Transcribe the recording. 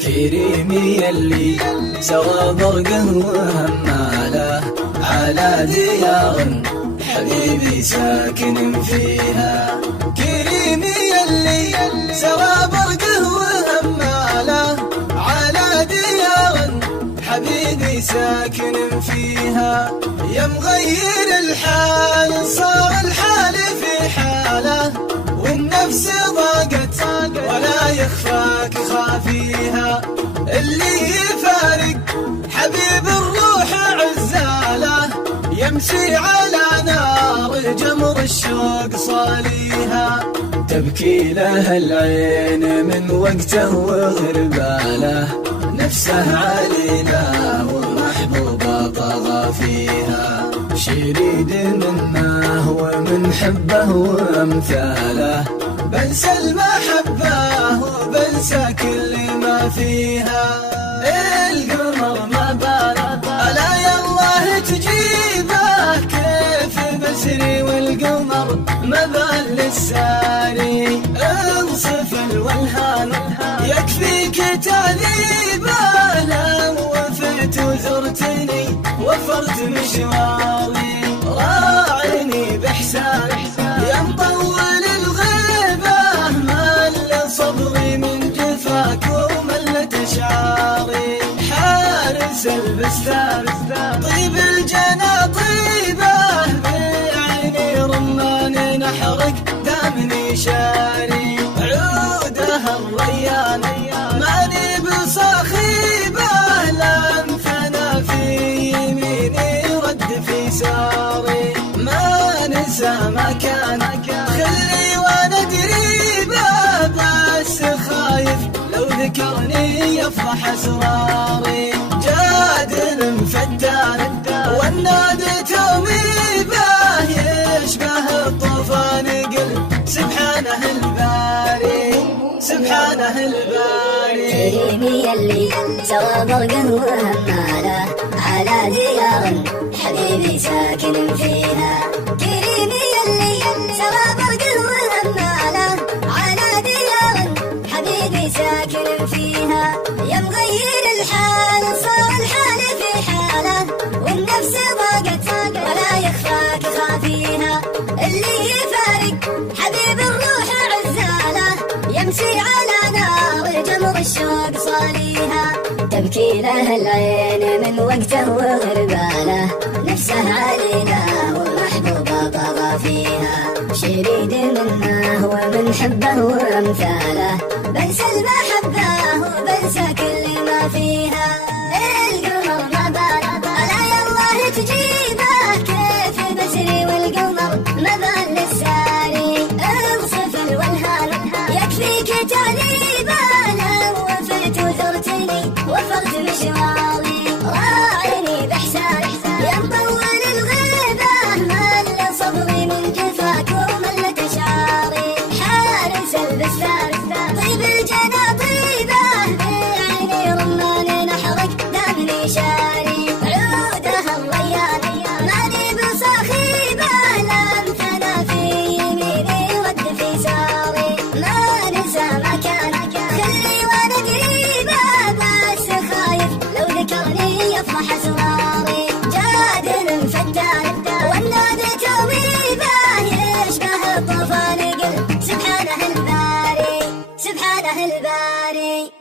كريمي يلي سوى برقه وهماله على ديار حبيبي ساكن فيها. كريمي يلي سوى برقه وهماله على ديار حبيبي ساكن فيها. يا مغير الحال صار الحال في حاله والنفس ضاقت ولا يخفاك خافيها. اللي يفارق حبيب الروح عزاله يمشي على نار جمر الشوق صاليها. تبكي له العين من وقته وغرباله نفسه علينا ومحبوبه طغى فيها. شريد منه ومن حبه وامثاله بنسى المحبه وبنسى كل ما فيها. القمر ما بال الا يالله تجيبه كيف بسري والقمر ما بال للساري. انصف الولهان يكفيك تعذيبه لو وفيت وزرتني وفرت مشواري. راعيني بإحسان يا مطول الغيبة مل صبري من جفاك وملت أشعاري. حارس البستان طيب الجنى طيبة بعيني رمان نحرك دامني شاري. عودها الريان ماني بصاخيبه لانفنا في يميني رد في ساري. ما ننسى ما كان خلي وانا قريبه بس خايف لو ذكرني يفضح اسراري. جاد فتان والنادي توميبه يشبه الطوفان قل سبحانه الباري سبحانه الباري. كريمي يلي سوى برقه وهماله على ديار حبيبي ساكن فيها. كريمي يلي سوى برقه وهماله على ديار حبيبي ساكن فيها. يا مغير الحال صار الحال في حاله والنفس ضاقت ولا يخفاك خافيها. اللي يفارق حبيب الروح عزاله يمشي على نار جمر الشوق صاليها. تبكي له العين من وقته وغرباله نفسه علينا ومحبوبه طغى فيها. شريد منه ومن حبه وامثاله بنسى المحبه وبنسى كل ما فيها. القمر ما بال الا يالله تجيبه كيف بسري والقمر ما بال للساري. انصف الولهان يكفيك تعذيبه لو وفيت وزرتني وفرت مشواري. راعيني بإحسان يا مطول الغيبه مل صبري من جفاك وملت أشعاري. حارس البستان طيب الجنى طيبه بعيني رمان نحرك دامني شاري. عودها الريان ماني بصاخيبه لانفنا في يميني رد في ساري. ما ننسى ما كان خلي وانا قريبه بس خايف لو ذكرني يفضح اسراري. جاد فتان والنادي توميبه يشبه الطوفان قل سبحانه الباري سبحانه الباري.